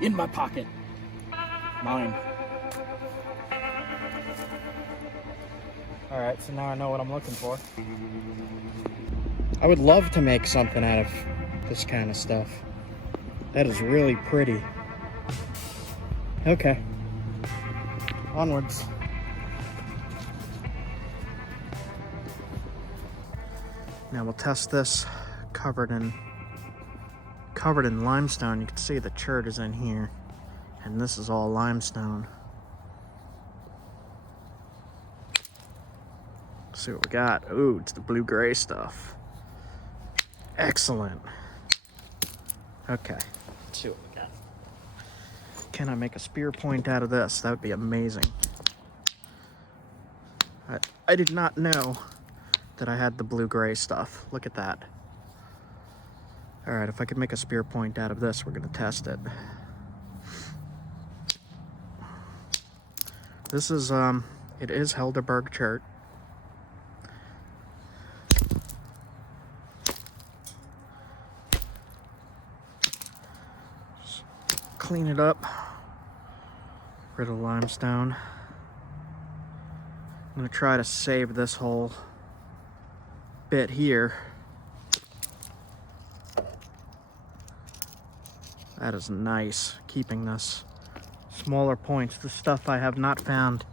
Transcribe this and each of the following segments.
In my pocket. Mine. Alright, so now I know what I'm looking for. I would love to make something out of this kind of stuff. That is really pretty. Okay. Onwards. Now we'll test this covered in limestone. You can see the chert is in here, and this is all limestone. Let's see what we got. Ooh, it's the blue-gray stuff. Excellent. Okay, let's see what we got. Can I make a spear point out of this? That would be amazing. I did not know that I had the blue-gray stuff. Look at that. All right, if I could make a spear point out of this, we're gonna test it. This is, it is Holdingerberg chert. Just clean it up. Rid of limestone. I'm gonna try to save this whole bit here. That is nice, keeping this smaller points. The stuff I have not found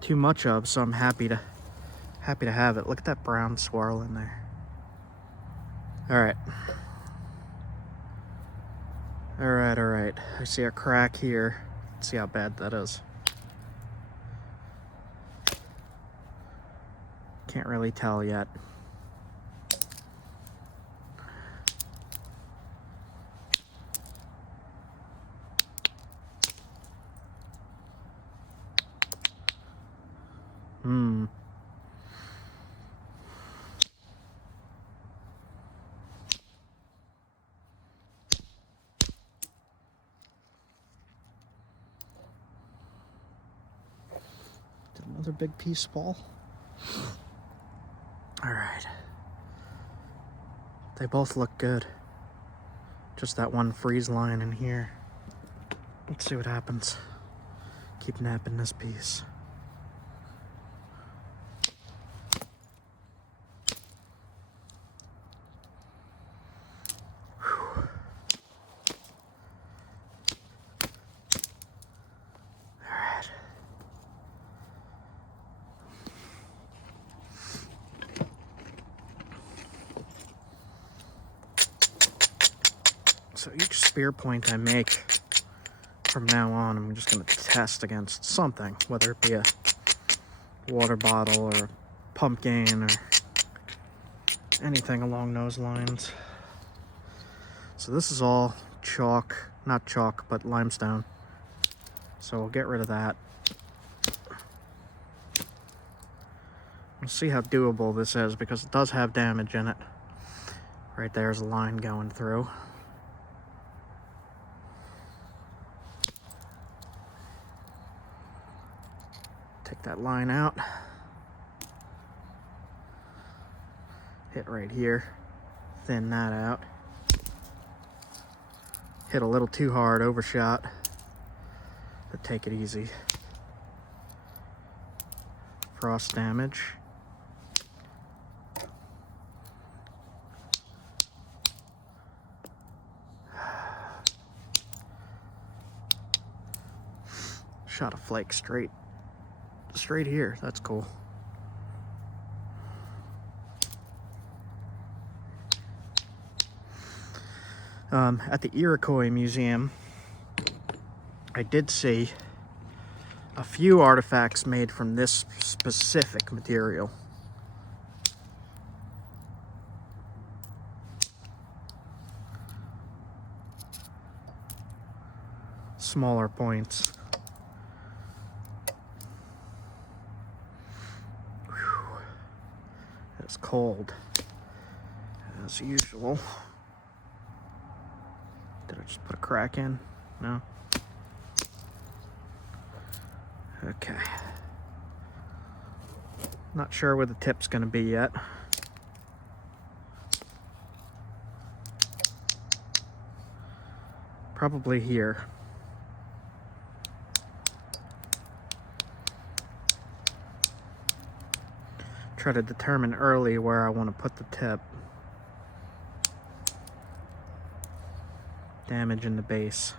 too much of, so I'm happy to have it. Look at that brown swirl in there. All right. I see a crack here. Let's see how bad that is. Can't really tell yet. Did another big piece fall? All right. They both look good. Just that one freeze line in here. Let's see what happens. Keep napping this piece. So each spear point I make from now on, I'm just going to test against something, whether it be a water bottle or a pumpkin or anything along those lines. So this is all chalk, not chalk, but limestone. So we'll get rid of that. We'll see how doable this is because it does have damage in it. Right there's a line going through. Take that line out. Hit right here. Thin that out. Hit a little too hard, overshot. But take it easy. Frost damage. Shot a flake straight here. That's cool. At the Iroquois Museum, I did see a few artifacts made from this specific material. Smaller points. It's cold, as usual. Did I just put a crack in? No? Okay. Not sure where the tip's gonna be yet. Probably here. try to determine early where I want to put the tip. Damage in the base.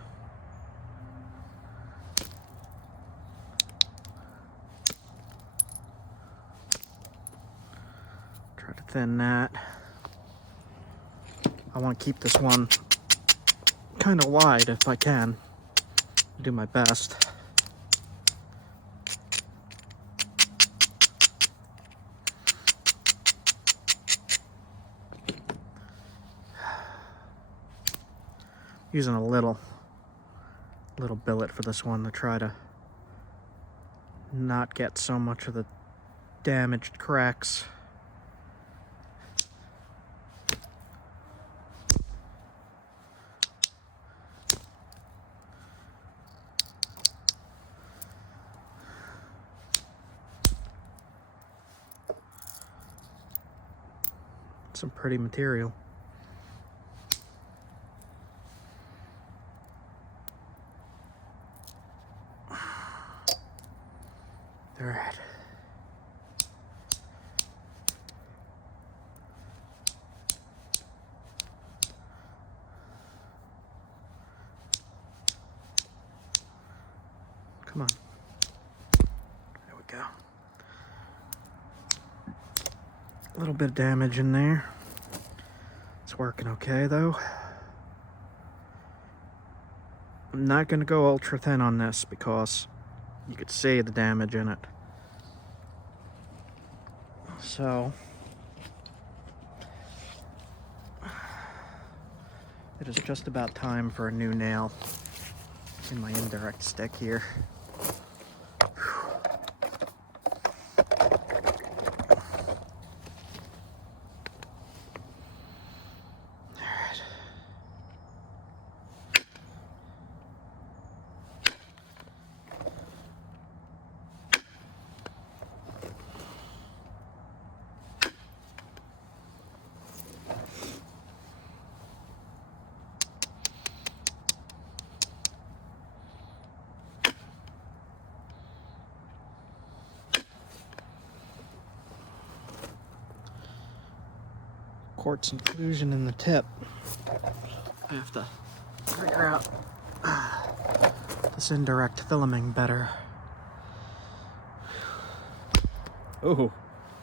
Try to thin that. I want to keep this one kind of wide if I can. Do my best. Using a little billet for this one to try to not get so much of the damaged cracks. Some pretty material. All right. Come on. There we go. A little bit of damage in there. It's working okay though. I'm not going to go ultra thin on this because you could see the damage in it. So it is just about time for a new nail in my indirect stick here. Quartz inclusion in the tip. I have to figure out this indirect filming better. Oh,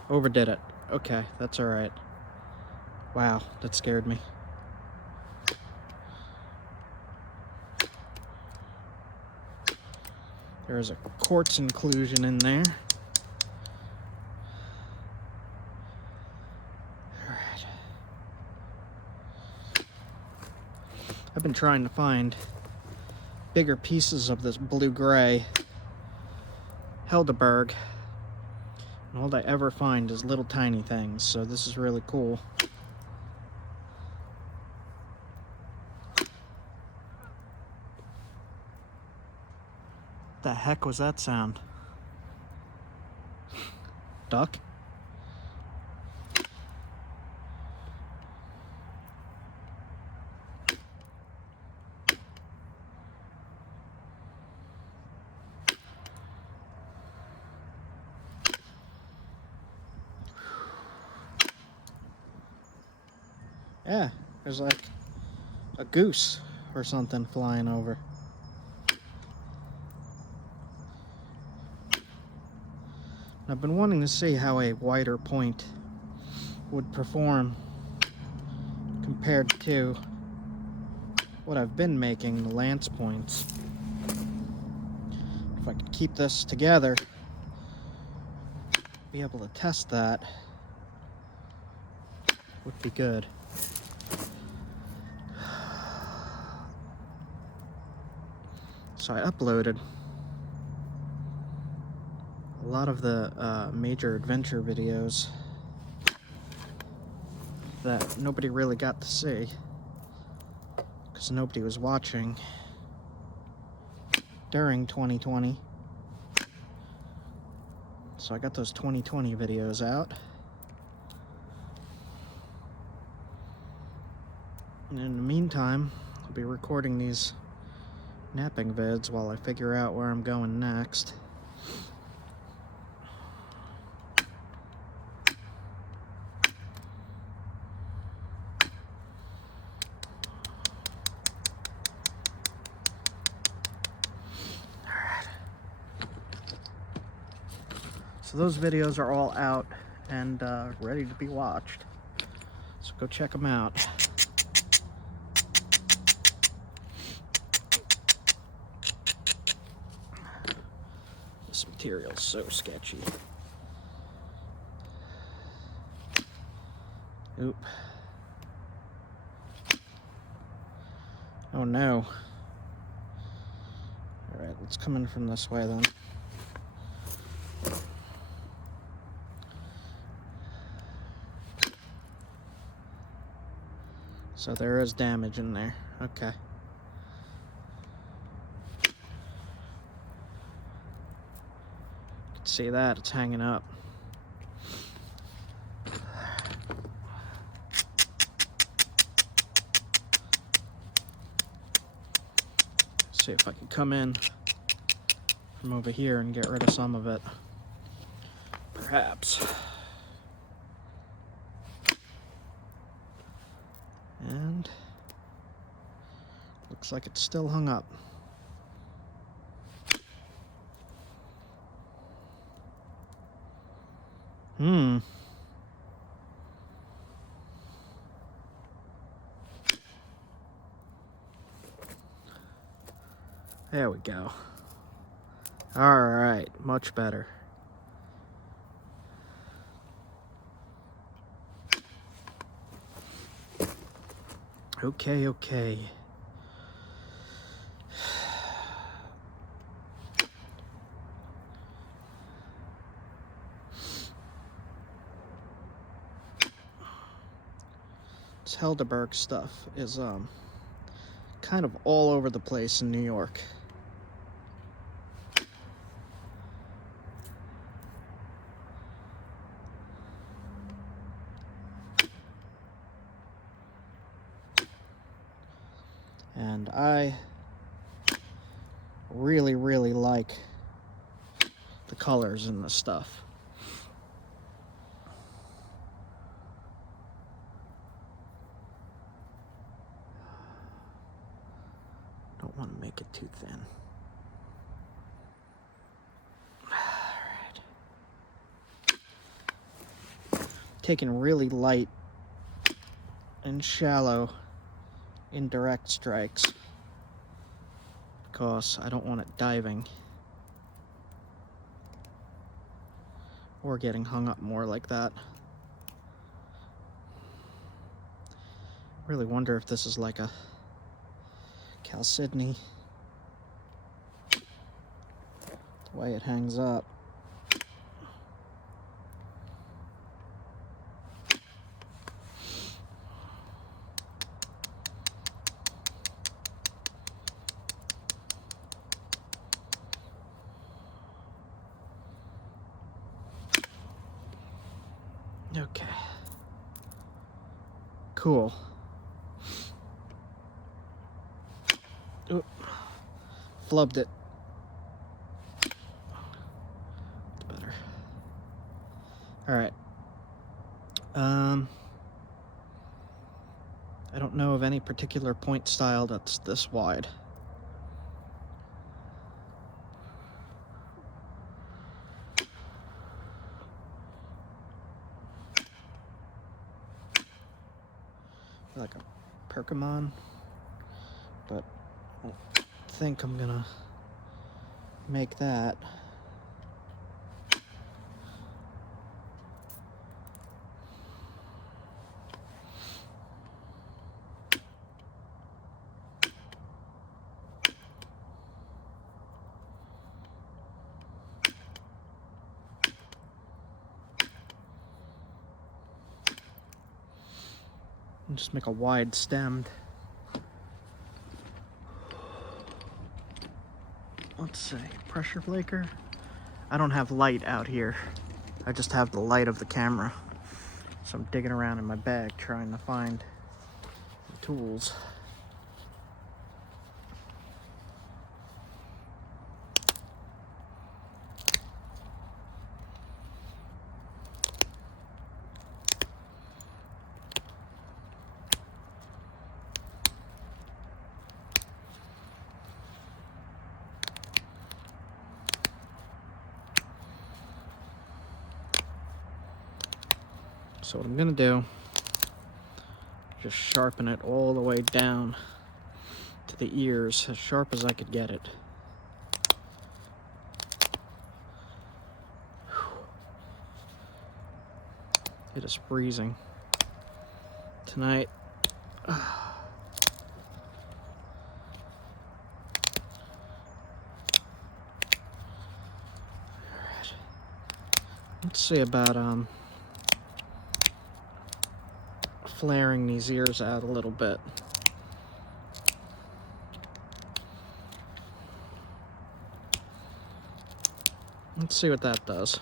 overdid it. Okay, that's all right. Wow, that scared me. There's a quartz inclusion in there. I've been trying to find bigger pieces of this blue-gray Holdingerberg, and all I ever find is little tiny things, so this is really cool. The heck was that sound? Duck? Yeah, there's like a goose or something flying over. I've been wanting to see how a wider point would perform compared to what I've been making, the lance points. If I could keep this together, be able to test that, would be good. So I uploaded a lot of the major adventure videos that nobody really got to see because nobody was watching during 2020. So I got those 2020 videos out. And in the meantime, I'll be recording these napping vids while I figure out where I'm going next. So those videos are all out and ready to be watched. So go check them out. This material's so sketchy. Oop. Oh no. Alright, let's come in from this way then. So there is damage in there. Okay. You can see that, it's hanging up. See if I can come in from over here and get rid of some of it. Perhaps. And looks like it's still hung up. There we go. All right, much better. Okay. This Holdingerberg stuff is kind of all over the place in New York. And I really like the colors in this stuff. Don't want to make it too thin. Alright. Taking really light and shallow indirect strikes because I don't want it diving or getting hung up more like that. Really wonder if this is like a chalcedony, the way it hangs up. Okay. Cool. Oop. Flubbed it. Better. Alright. I don't know of any particular point style that's this wide. Like a Pergamon, but I don't think I'm gonna make that. And just make a wide stemmed. Let's see, pressure flaker. I don't have light out here. I just have the light of the camera. So I'm digging around in my bag trying to find the tools. So what I'm gonna do, just sharpen it all the way down to the ears, as sharp as I could get it. It is freezing tonight. Let's see about flaring these ears out a little bit. Let's see what that does.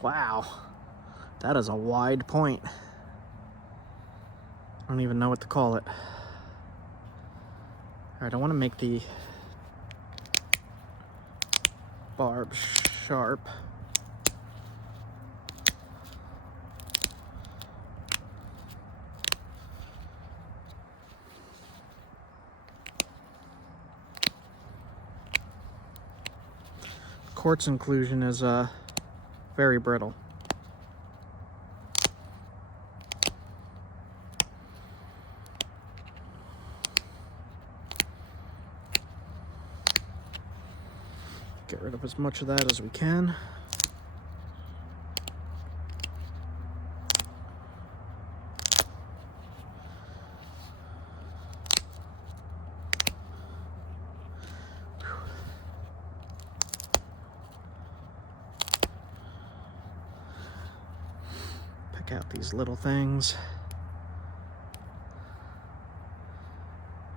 Wow, that is a wide point. I don't even know what to call it. All right, I want to make the barb sharp. Quartz inclusion is very brittle. Get rid of as much of that as we can. Pick out these little things.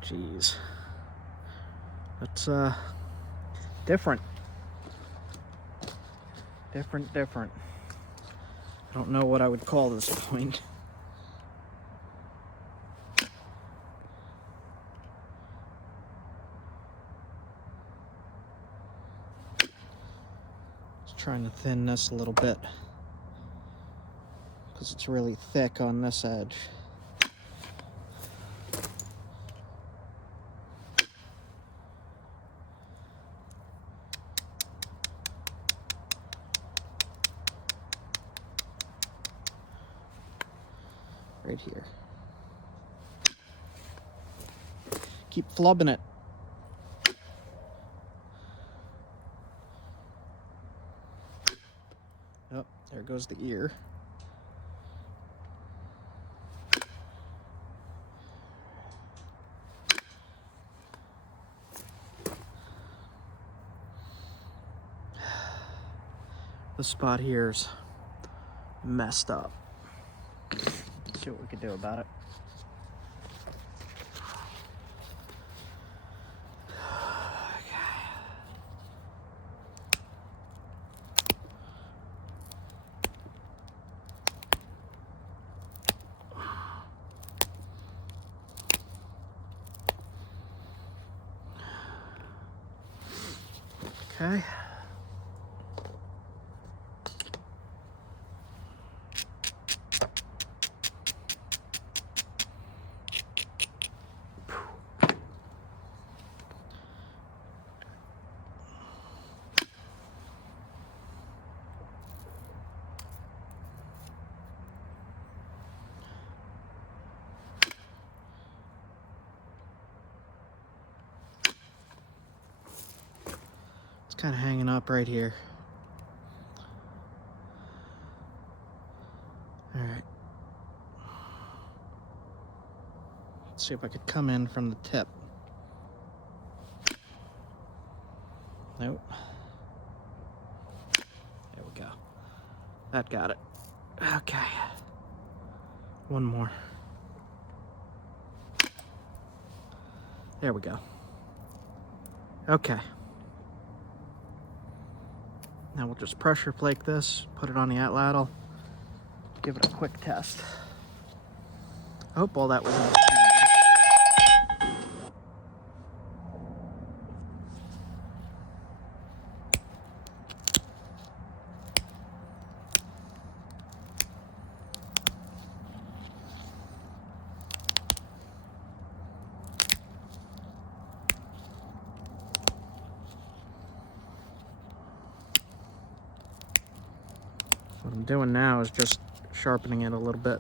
Jeez. That's different. Different. I don't know what I would call this point. Just trying to thin this a little bit because it's really thick on this edge. Right here. Keep flubbing it. Oh, there goes the ear. The spot here's messed up. Let's see what we can do about it. Okay. Kind of hanging up right here. All right. Let's see if I could come in from the tip. Nope. There we go. That got it. Okay. One more. There we go. Okay. Now we'll just pressure flake this, put it on the atlatl, give it a quick test. I hope all that was enough. What I'm doing now is just sharpening it a little bit.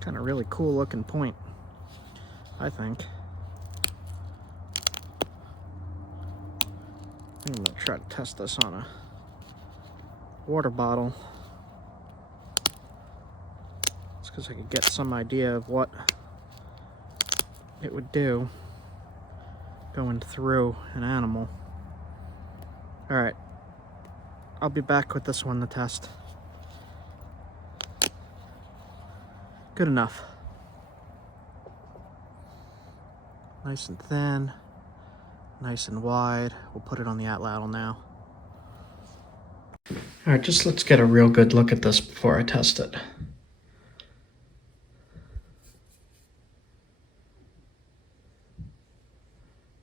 Kind of really cool looking point, I think. I'm gonna try to test this on a water bottle. It's because I could get some idea of what it would do going through an animal. All right, I'll be back with this one to test. Good enough. Nice and thin, nice and wide. We'll put it on the atlatl now. All right, just let's get a real good look at this before I test it.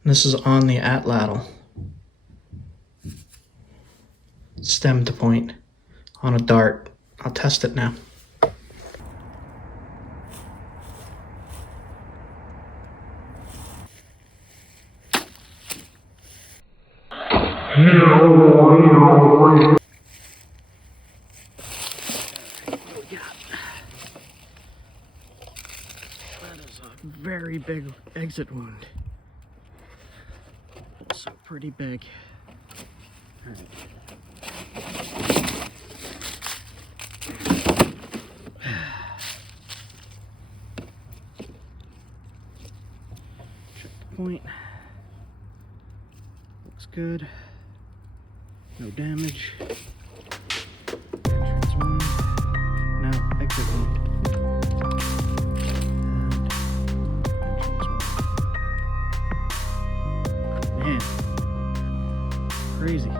This is on the atlatl. Stem to point on a dart. I'll test it now. That is a very big exit wound. Also pretty big. All right. Check the point. Looks good. No damage. Entrance wound. No, exit wound. And entrance wound. Man, crazy.